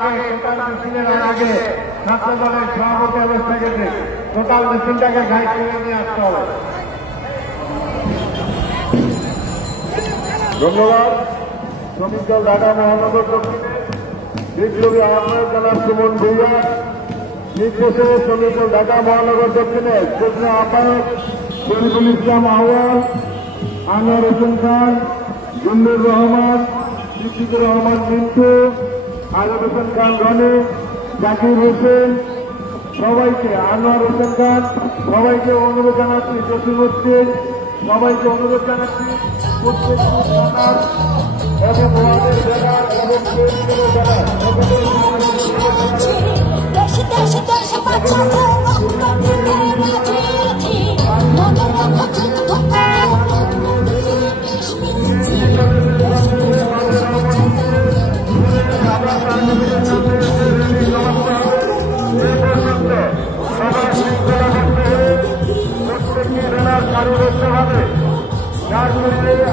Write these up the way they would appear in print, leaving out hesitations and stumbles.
আগে ছাত্র দলের সভাপতি অবস্থা গেছে টোটাল মেশিনটাকে গাইড করে নিয়ে আসতে হবে। ধন্যবাদ। শ্রমিক দল ঢাকা মহানগর দক্ষিণে বিপ্লবী আহমেদ জনাব সুমন ভূঁইয়া, নির্দেশে শ্রমিক দল ঢাকা মহানগর দক্ষিণে যুগ্ম আহ্বায়ক শরীফুল ইসলাম আহ্বান, আনোয়ার হোসেন খান, জুন্নুর রহমান, সিদ্দিকুর রহমান মিন্টু, আজম হোসেন খান রনি, জাকির হোসেন, সবাইকে আনোয়ার হোসেন খান, সবাইকে অনুরোধ জানাচ্ছি, জসিমউদ্দিন, সবাইকে অনুরোধ জানাচ্ছি প্রত্যেক থানার এবং ওয়ার্ডের জেলার এবং কেন্দ্রীয় জেলার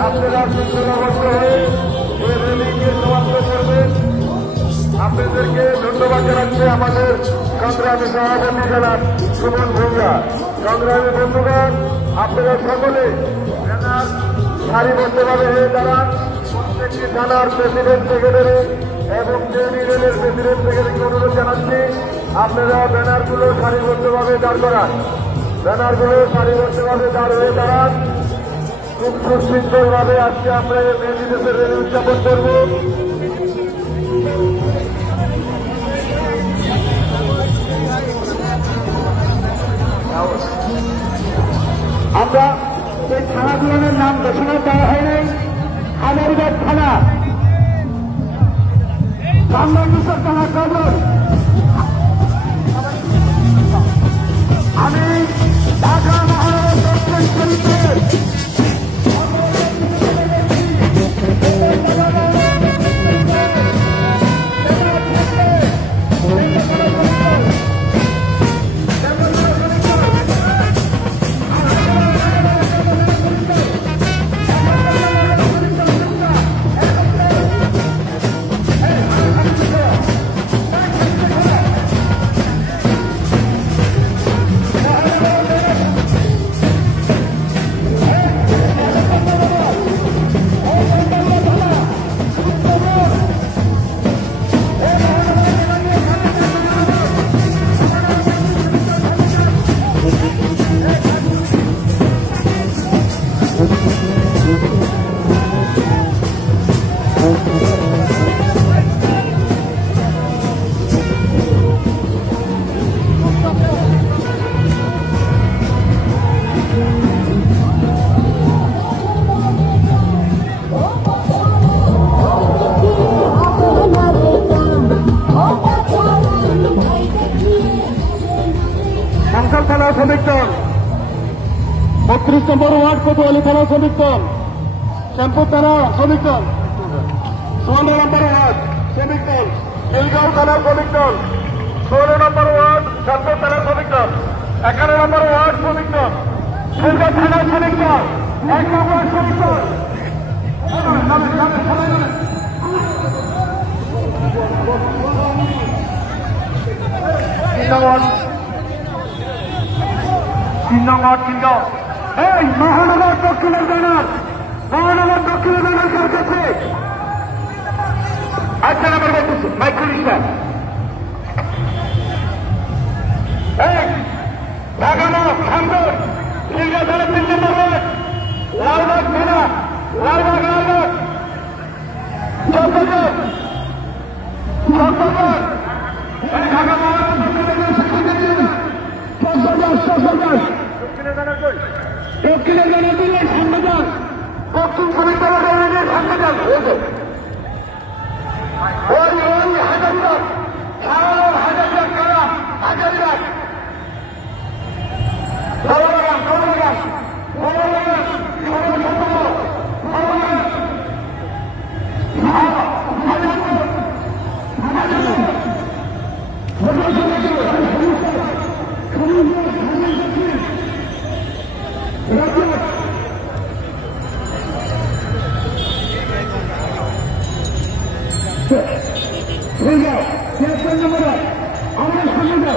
আপনারা শৃঙ্খলাবদ্ধ হয়ে এই র্যালিকে সমাপ্ত করবেন। আপনাদেরকে ধন্যবাদ জানাচ্ছি আমাদের সংগ্রামী সভাপতি জনাব সুমন ভূঁইয়া। সংগ্রামী বন্ধুগণ, আপনারা সকলে সারিবদ্ধভাবে হয়ে দাঁড়ান। প্রত্যেকটি থানার প্রেসিডেন্ট সেক্রেটারি এবং ইউনিয়নের প্রেসিডেন্ট সেক্রেটারিকে অনুরোধ জানাচ্ছি আপনারা ব্যানারগুলো সারিবদ্ধভাবে দাঁড় করান। ব্যানারগুলো সারিবদ্ধভাবে দাঁড় হয়ে দাঁড়ান। খুব সুশৃঙ্খলভাবে আজকে আমরা মে দিবসের র্যালি উদযাপন করব। আমরা এই থানাগুলোর নাম ঘোষণা দেওয়া হয় নাই। হাজারীবাগ থানা, বাংলাদেশের থানা কবর। আমি ঢাকা মহানগর দক্ষিণ শরীফের থানা শ্রমিক দল, 32 নম্বর ওয়ার্ড কোতোয়ালি থানা শ্রমিক দল, শ্যামপুর থানা শ্রমিক দল, 16 নম্বর ওয়ার্ড শ্রমিক দল, নীলগাঁও থানা শ্রমিক দল, 16 নম্বর ওয়ার্ড শ্যামপুর থানা শ্রমিক দল, 11 নম্বর ওয়ার্ড শ্রমিক দল, ফুলগাঁ থানা শ্রমিক দল, 1 নম্বর শ্রমিক দল। এই মহানগর দক্ষিণের ব্যানার, মহানগর দক্ষিণের ব্যানার কার কাছে? আচ্ছা নাম্বার বলতেছে মাইকুলিশা ঢাকা খানগর নীলগাঁও থানা 3 নম্বর ওয়ার্ড, লালবাগ থানা, লালবাগ চট্টগ্রাম ঢাকা মহানগর দক্ষিণের দক্ষিণের ব্যানার দিলে সামনে যান, পশ্চিম শ্রমিক দলের সামনে যান। ওই হাজারিবাগ, হাজারিবাগ কারা, হাজারিবাগ Bring out. 73 নম্বর আমার সামনে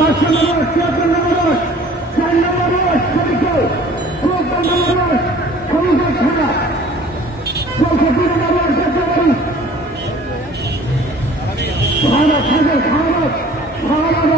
500 নম্বর 74 নম্বর 4 নম্বর শরীফুল 55 নম্বর খলিফা খানা 64 নম্বর জাতীয় শাহাদাত শাহাদাত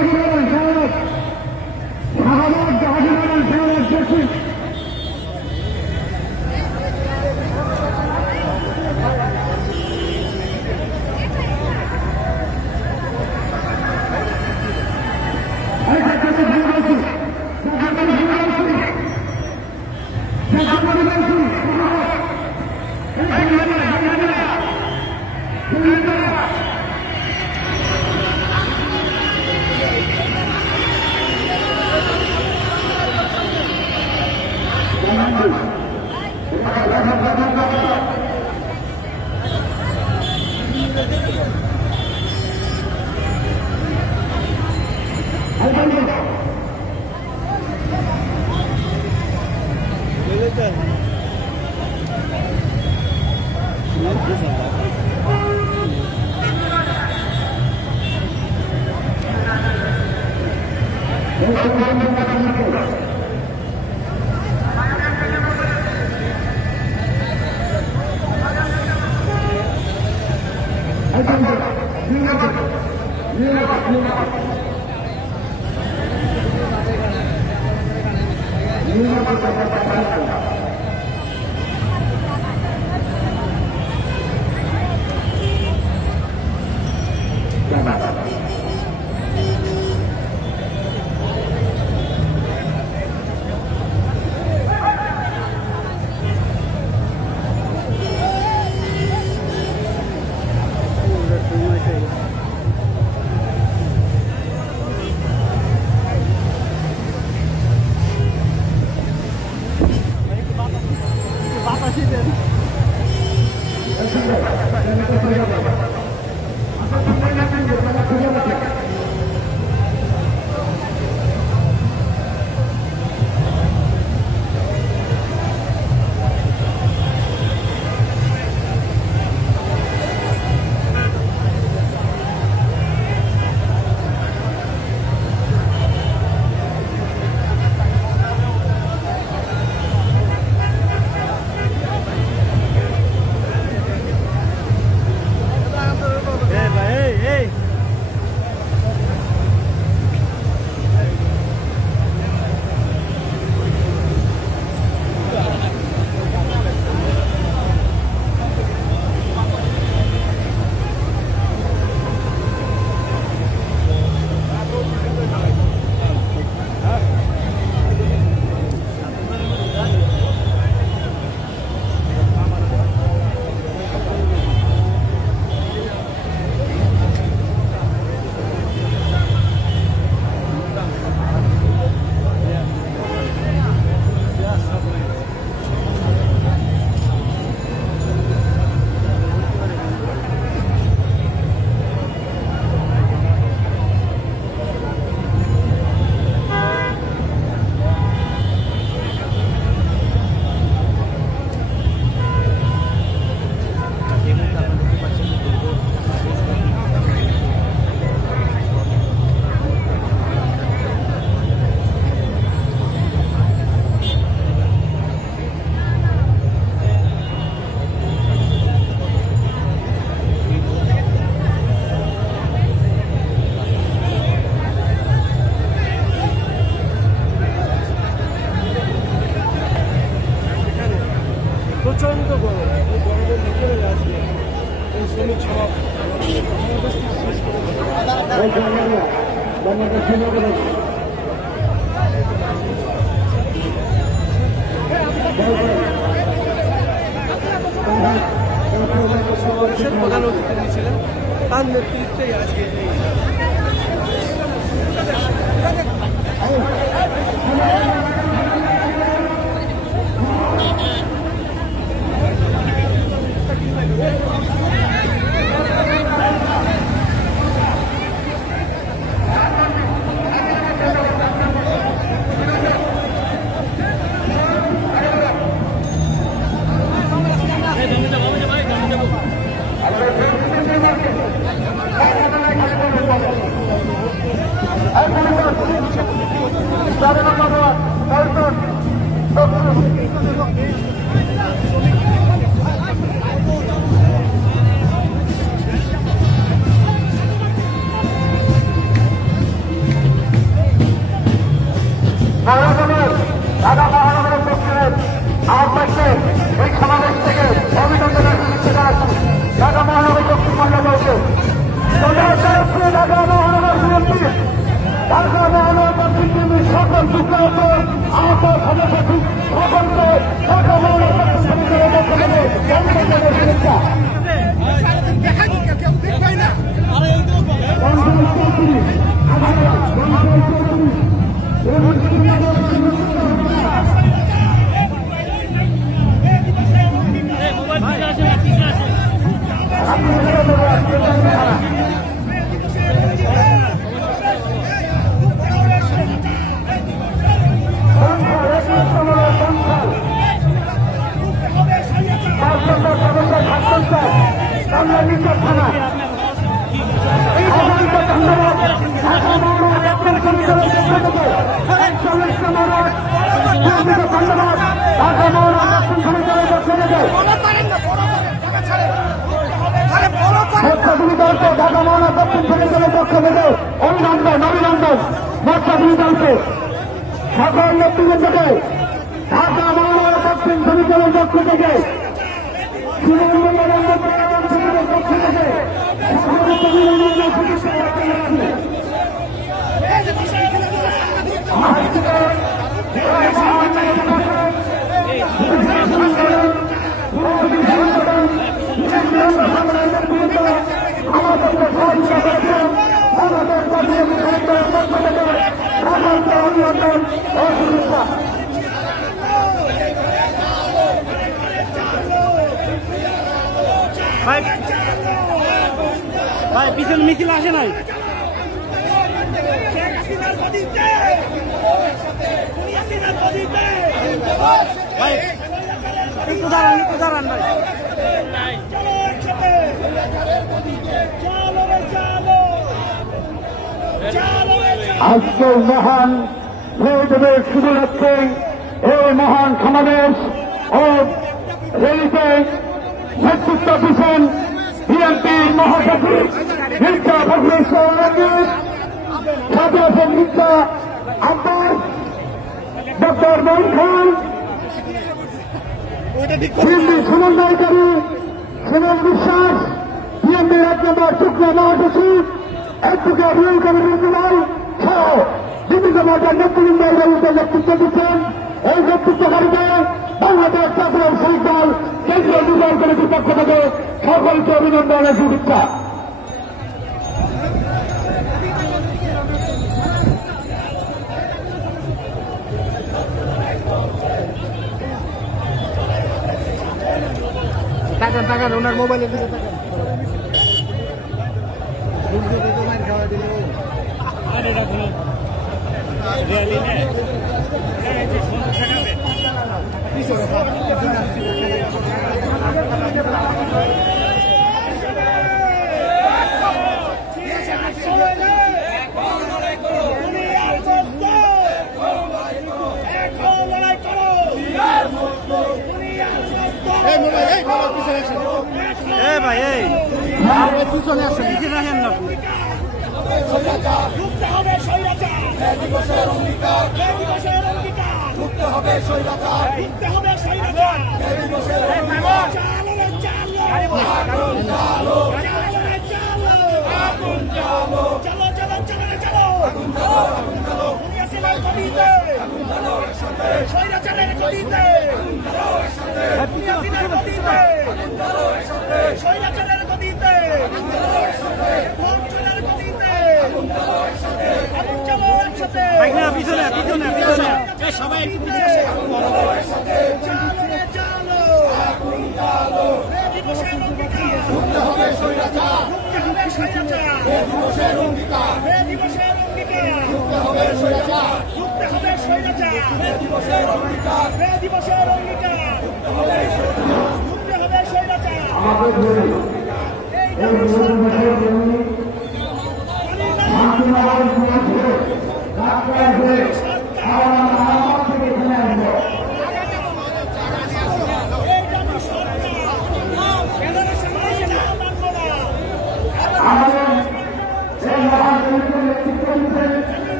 দেখুন প্রধান অতিথি ছিলেন, তার নেতৃত্বে আজকে ঢাকা মহানগর দক্ষিণ কেন্দ্রের সকল বিপ্লব আহত সদস্য সকলকে ঢাকা মহানগর দক্ষিণ কেন্দ্রের পক্ষ থেকে শুভেচ্ছা। ঢাকা মহানগর দক্ষিণ কেন্দ্রের পক্ষ থেকে অভিনন্দন মোর্চাগুলি দলকে সকল নেতৃবৃন্দকে ঢাকা মহানগর দক্ষিণ কেন্দ্রের পক্ষ থেকে পক্ষ থেকে ভাই পিছনে মিছিল আসে নাই ভাই একটু দাঁড়ান ভাই আজকে মহান মেয়েদের শুরু হচ্ছে এই মহান সমাবেশ ও রেলিতে নেতৃত্ব দিচ্ছেন বিএনপির মহাসচিব মির্জা ফখরুল ইসলাম সাথে আছেন মির্জা আব্বাস, ডক্টর মঈন খান, বিএনপি সমন্বয়কারী সুমন বিশ্বাস, বিএনপির 1 নম্বর যুগ্ম মহাসচিব অ্যাডভোকেট রুহুল কবির রিজওয়ান সহ বিভিন্ন পর্যায়ের নেতৃবৃন্দের নেতৃত্ব দিচ্ছেন। এই নেতৃত্বকারীকে বাংলাদেশ জাতীয় শহীদ দল কেন্দ্রীয় নির্বাহী কমিটির পক্ষ থেকে সকলকে অভিনন্দনের শুভেচ্ছা। টাকা ওনার মোবাইলের দিকে ভাই এই পিছনে আসেন পিছনে আসেন না রুখতে হবে স্বৈরাচার, রুখতে হবে স্বৈরাচার, রুখতে হবে স্বৈরাচার, স্বৈরাচারের গদিতে, স্বৈরাচারের গদিতে, ধর্ষণের গদিতে, পিছনে পিছনে পিছনে সবাই রুখতে হবে স্বৈরাচার, দিবসের অঙ্গীকার, দিবসের অঙ্গীকার, রুখতে হবে স্বৈরাচার, রুখতে হবে স্বৈরাচার, দিবসের অঙ্গীকার, দিবসের অঙ্গীকার, রুখতে হবে স্বৈরাচার।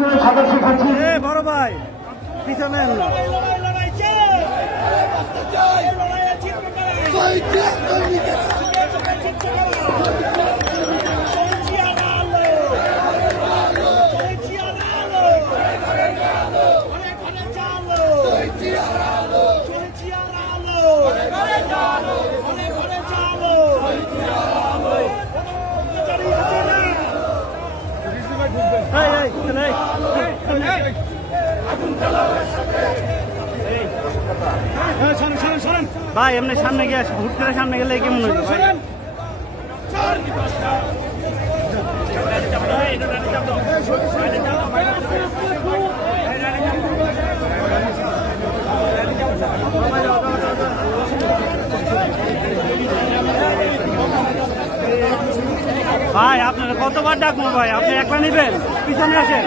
কমিটির সদস্য সচিব বড় ভাই পিছনে না ভাই এমনি সামনে গিয়ে হুট করে সামনে গেলে কেমন হইবে ভাই ভাই আপনারা কতবার ডাকবো ভাই আপনি একবার নিবেন পিছনে আসেন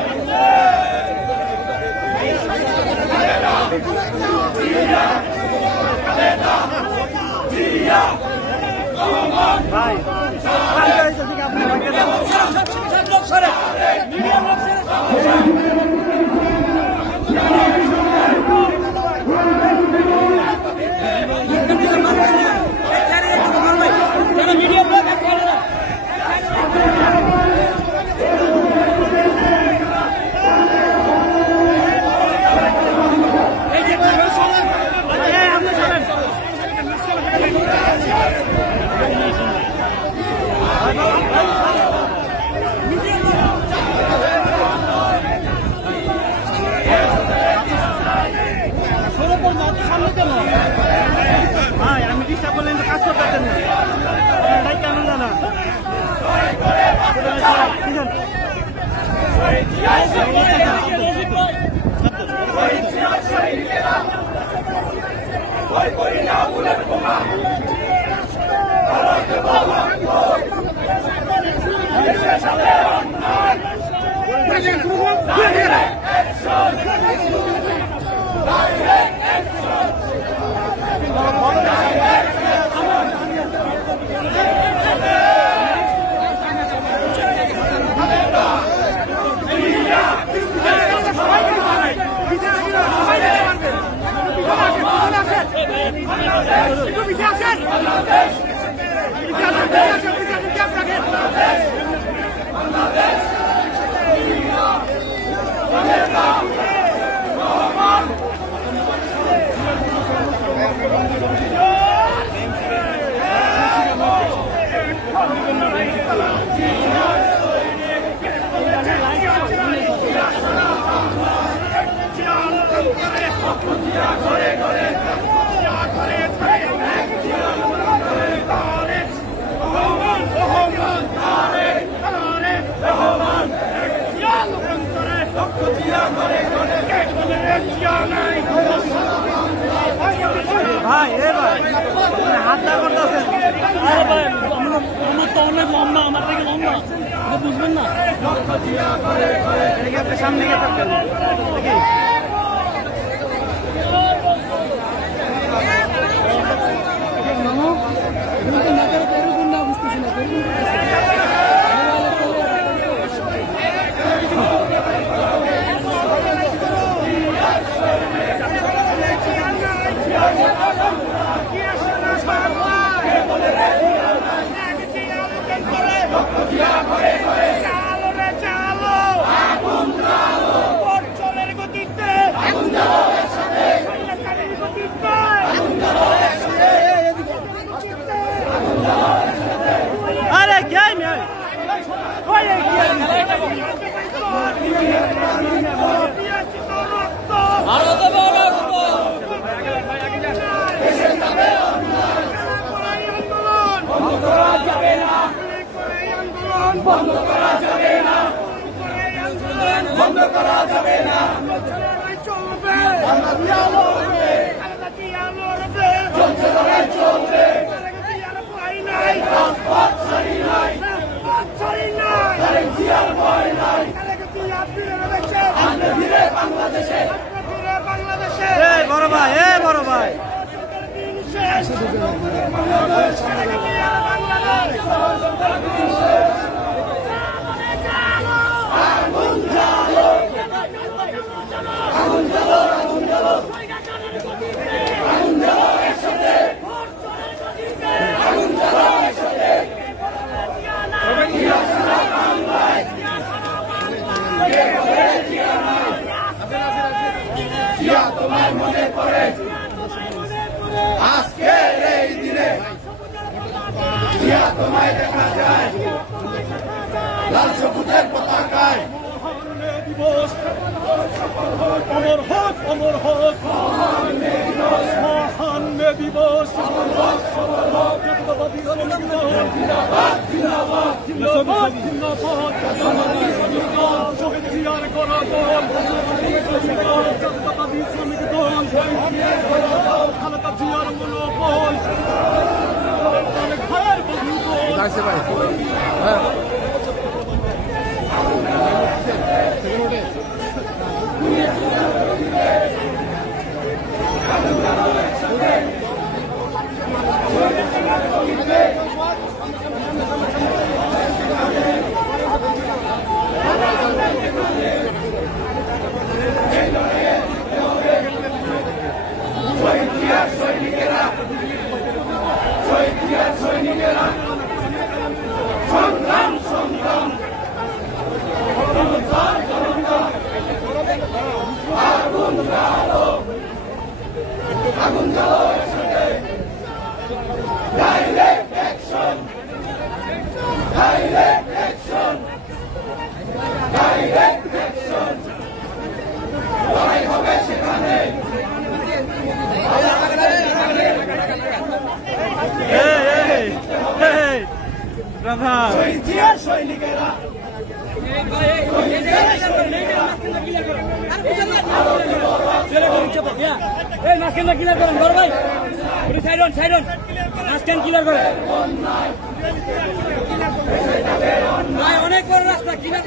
ভাই আমি ডিস্টার্ব করলেন তো কাজ করতেন না তাই কেমন জানা ভাই হাতটা করতেছেন আমার তো অনেক লম্বা আমার থেকে লম্বা বুঝবেন না আপনি সামনে গিয়ে থাকবেন আরে গেম ওই বন্ধ করা যাবে না বন্ধ করা যাবে না চলবে চলবে নাই বাংলাদেশে বড় ভাই বড় ভাই তোমায় দেখা যায় লাল সবুজের পতাকায় দিবস অমর হোক অমর হোক মহান মে দিবস শহীদ জিয়ার করা দল জাতীয়তাবাদী শ্রমিক দল খালেদা জিয়ার মনোবল ভাইয়ের বন্ধু সংগ্রাম সংগ্রাম আগুন জ্বালো আগুন জ্বালো একসাথে direct action direct action direct action লড়াই হবে সেখানে সৈনিকেরা ক্লিয়ার করেন বড় ভাই সাইডন সাইডন মাঝখান ক্লিয়ার করেন ভাই অনেক বড় রাস্তা ক্লিয়ার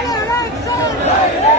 Direct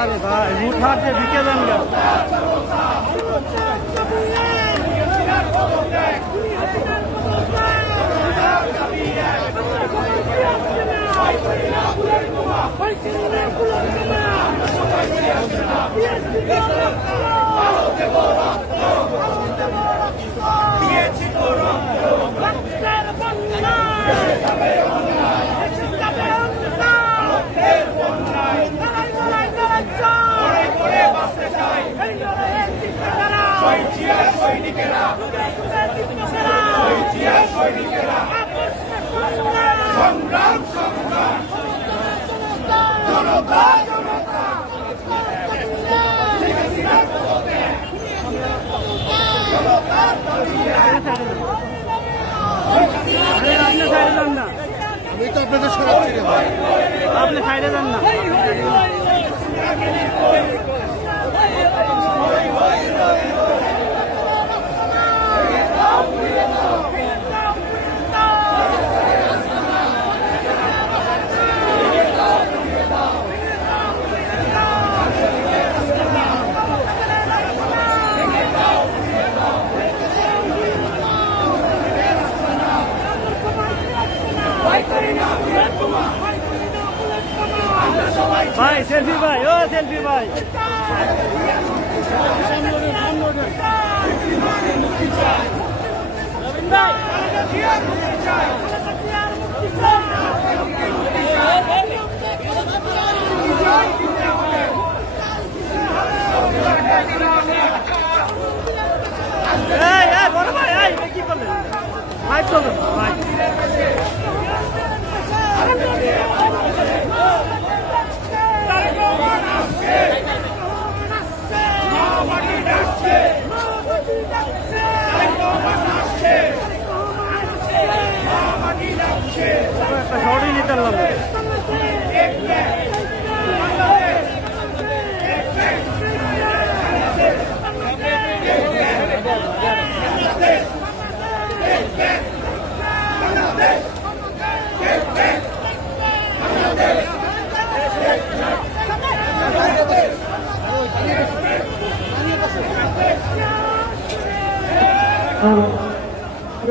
अरे भाई मुठार से दिखे देंगे आपने साइडे जाना भाई सेल्फी भाई ओ सेल्फी भाई बड़ो भाई কি করলেন ভাই চলো ভাই শর্টই নিতে পারলাম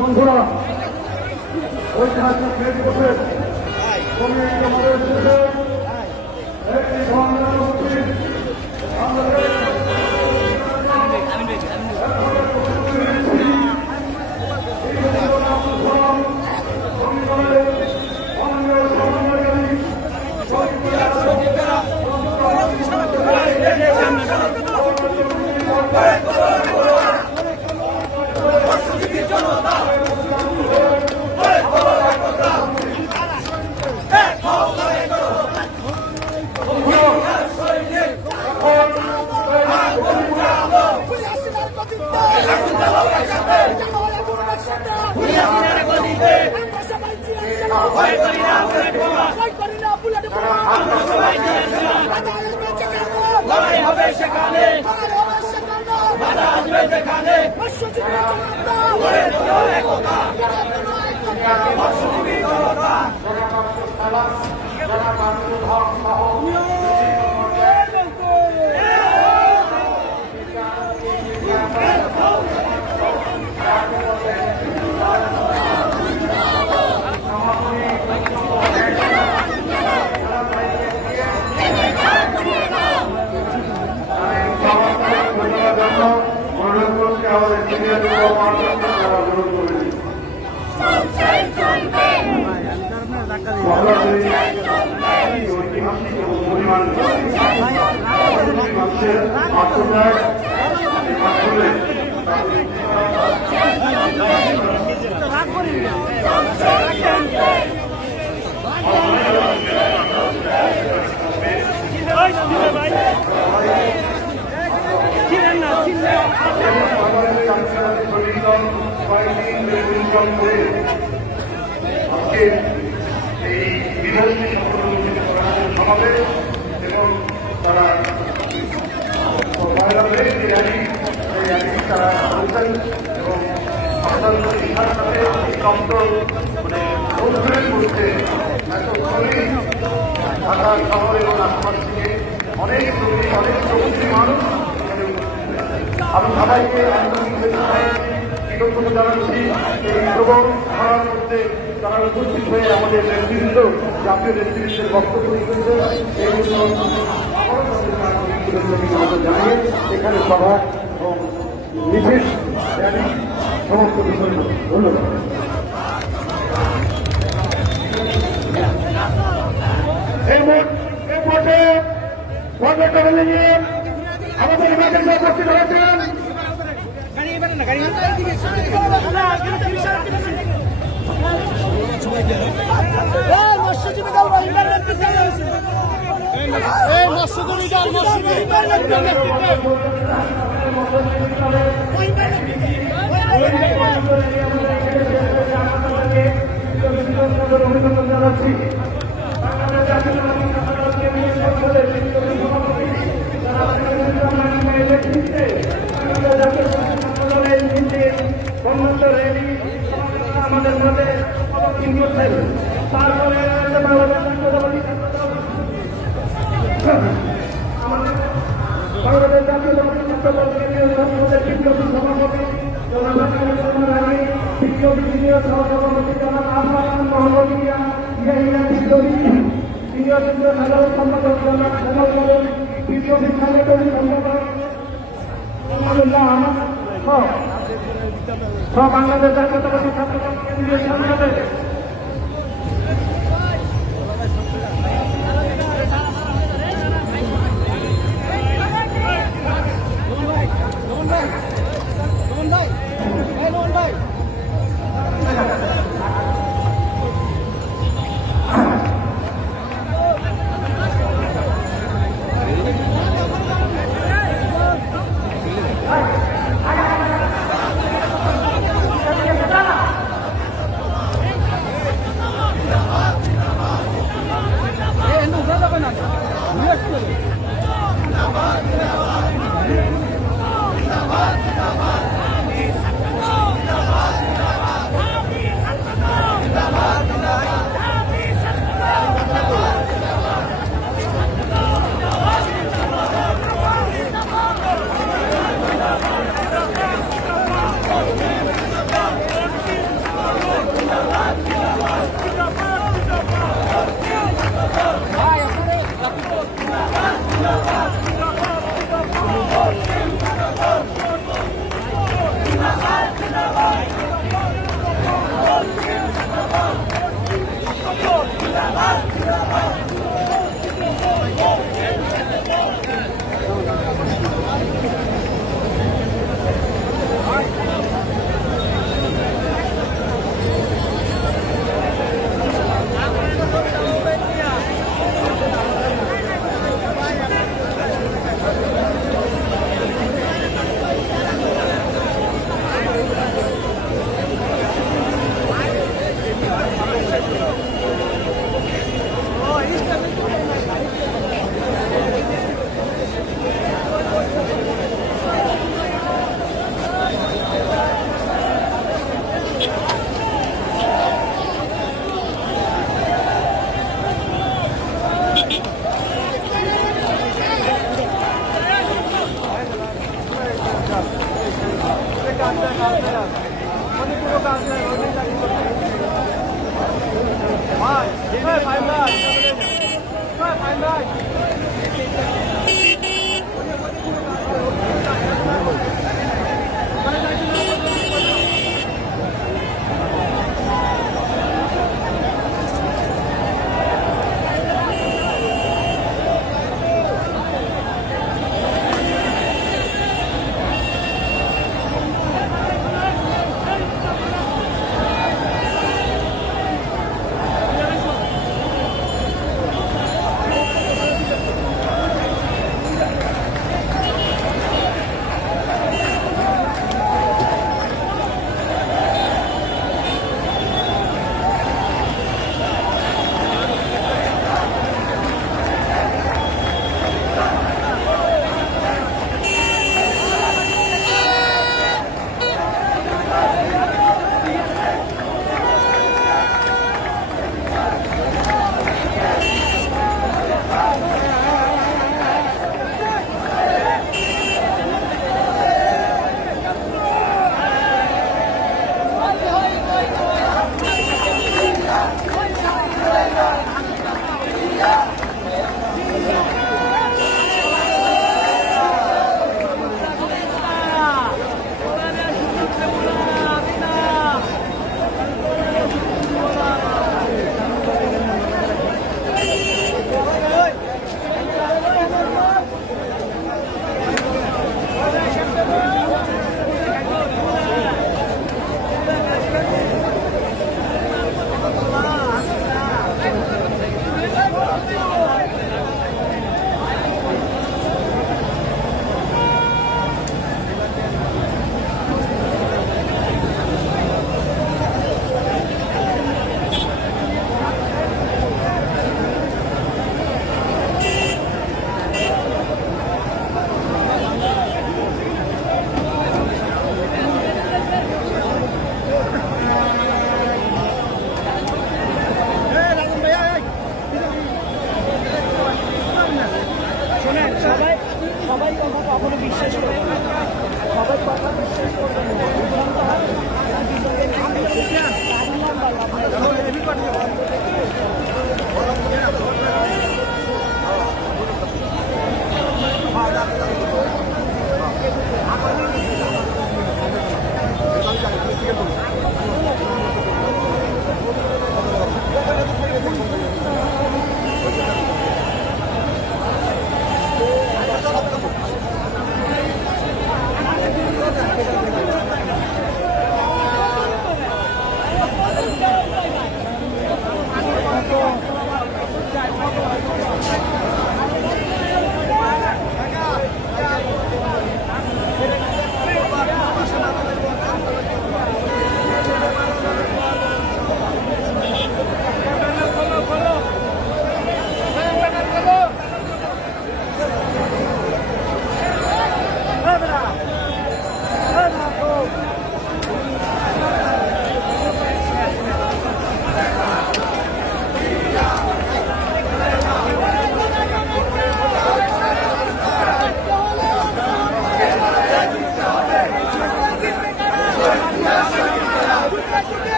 বন্ধুরা ঐতিহাসিক মেঘ বসে কমিটি আমাদের শেষে একটি ধর্মের উচিত আমাদের সংগ্রাম করে আজকে এই বিধানসভা সমাবেশ এবং তারা র্যালি তারা করছেন এবং অত্যন্ত ইচ্ছার সাথে এই কমতল অনুসরণ করছে এত শ্রমিক ঢাকা শহর এবং আশপাশ থেকে অনেক শ্রমিক অনেক শ্রমিক মানুষ আমি সবাইকে কৃতজ্ঞতা জানাচ্ছি এই প্রবল খরার মধ্যে তারা উপস্থিত হয়ে আমাদের নেতৃবৃন্দ জাতীয় নেতৃত্বের বক্তব্য দিয়েছে এই জানিয়ে এখানে সভা এবং বিশেষ র্যালি সমস্ত বিষয় ধন্যবাদ। এই মুহূর্তে পর্যটন নিয়ে আমাদের মাঝে উপস্থিত হয়েছেন অভিনন্দন জানাচ্ছি আমাদের মধ্যে তারপরে বাংলাদেশ জাতীয় বিপ্লবী সভাপতি বিপ্লবী সিনিয়র সহসভাপতি জনাব আহ্বান মহম্মদিয়া ইয়াহিয়া বিপ্লবী সিনিয়র সাধারণ সম্পাদক জনাব হেমল মোদন বিপ্লবী সাংগঠনিক সম্পাদক বাংলাদেশ জাতীয়তাবাদী ছাত্র কেন্দ্রীয় সংসদের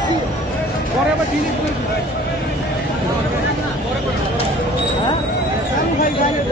রাখছি পরে আবার ডিলিট করে দিই হ্যাঁ আমি ভাই গানের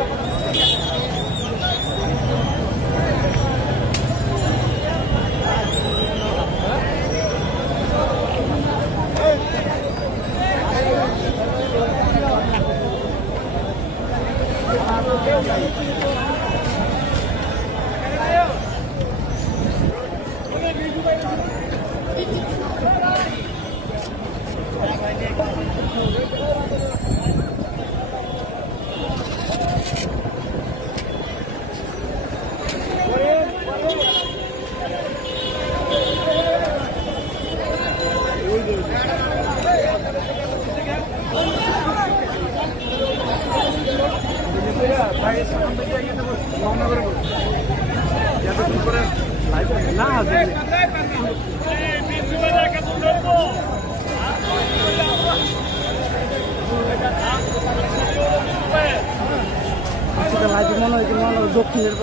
দক্ষিণের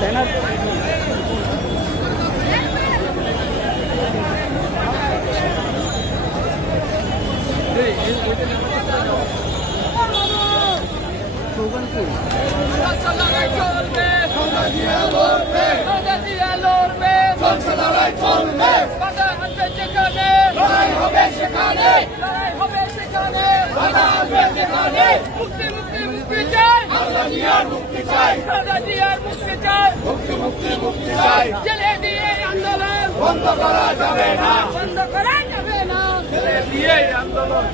তাই না মুক্তি চাই জেলে দিয়ে আন্দোলন বন্ধ করা যাবে না জেলে দিয়ে আন্দোলন